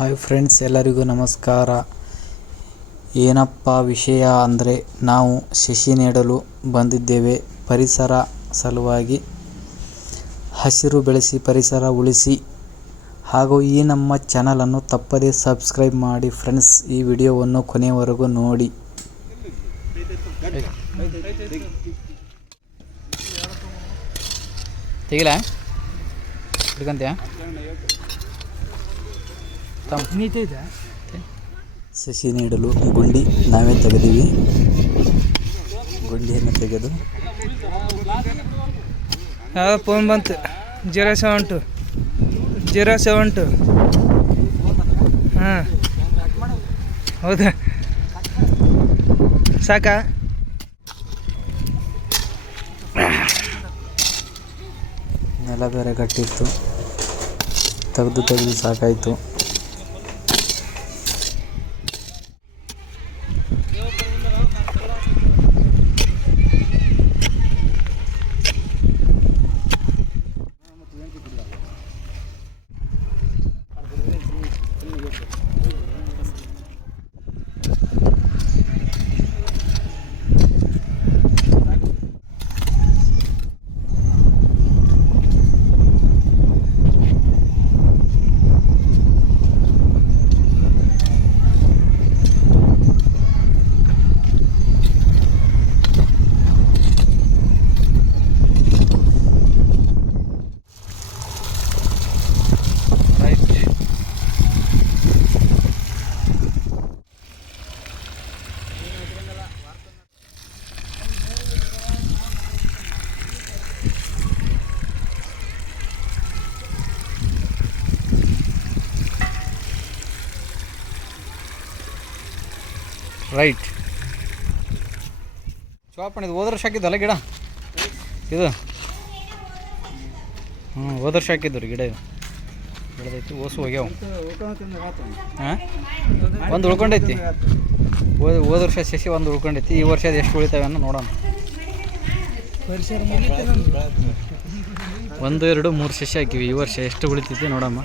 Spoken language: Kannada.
ಹಾಯ್ ಫ್ರೆಂಡ್ಸ್, ಎಲ್ಲರಿಗೂ ನಮಸ್ಕಾರ. ಏನಪ್ಪ ವಿಷಯ ಅಂದರೆ, ನಾವು ಶಶಿ ನೀಡಲು ಬಂದಿದ್ದೇವೆ. ಪರಿಸರ ಸಲುವಾಗಿ ಹಸಿರು ಬೆಳೆಸಿ, ಪರಿಸರ ಉಳಿಸಿ. ಹಾಗೂ ಈ ನಮ್ಮ ಚಾನಲನ್ನು ತಪ್ಪದೇ ಸಬ್ಸ್ಕ್ರೈಬ್ ಮಾಡಿ ಫ್ರೆಂಡ್ಸ್, ಈ ವಿಡಿಯೋವನ್ನು ಕೊನೆಯವರೆಗೂ ನೋಡಿ. ತೆಗಿಲ? ಹಿಡ್ಕಂತೀಯ? ಸಸಿ ನೀಡಲು ಗುಂಡಿ ನಾವೇ ತೆಗೆದೀವಿ. ಗುಂಡಿಯನ್ನು ತೆಗೆದು. ಯಾವ ಫೋನ್ ಬಂತು. Zero seven two. Zero seven two. ಹಾಂ. ಹೌದಾ? ಸಾಕಾ? ನೆಲ ಬೇರೆ ಗಟ್ಟಿತ್ತು ತೆಗೆದು ತೆಗೆದು ಸಾಕಾಯಿತು ರೈಟ್ ರೈಟ್ ಚಾಪಣ ಇದು ಹೋದ ಹಾಕಿದ್ದಲ್ಲ ಗಿಡ? ಇದು? ಹ್ಞೂ ಹೋದ ವರ್ಷ ರೀ ಗಿಡ ಇದು. ಬೆಳೆದೈತಿ, ಓಸು ಹೋಗ್ಯಾವ. ಹಾಂ ಒಂದು ಉಳ್ಕೊಂಡೈತಿ. ಹೋದ ಹೋದ ವರ್ಷ ಸಸಿ ಒಂದು ಉಳ್ಕೊಂಡೈತಿ, ಈ ವರ್ಷ ಎಷ್ಟು ಉಳಿತಾವೆ ಅನ್ನೋ ನೋಡೋಣ. ಒಂದು, ಎರಡು, ಮೂರು ಸಸಿ ಹಾಕಿವಿ, ಈ ವರ್ಷ ಎಷ್ಟು ಉಳಿತೈತಿ ನೋಡಮ್ಮ.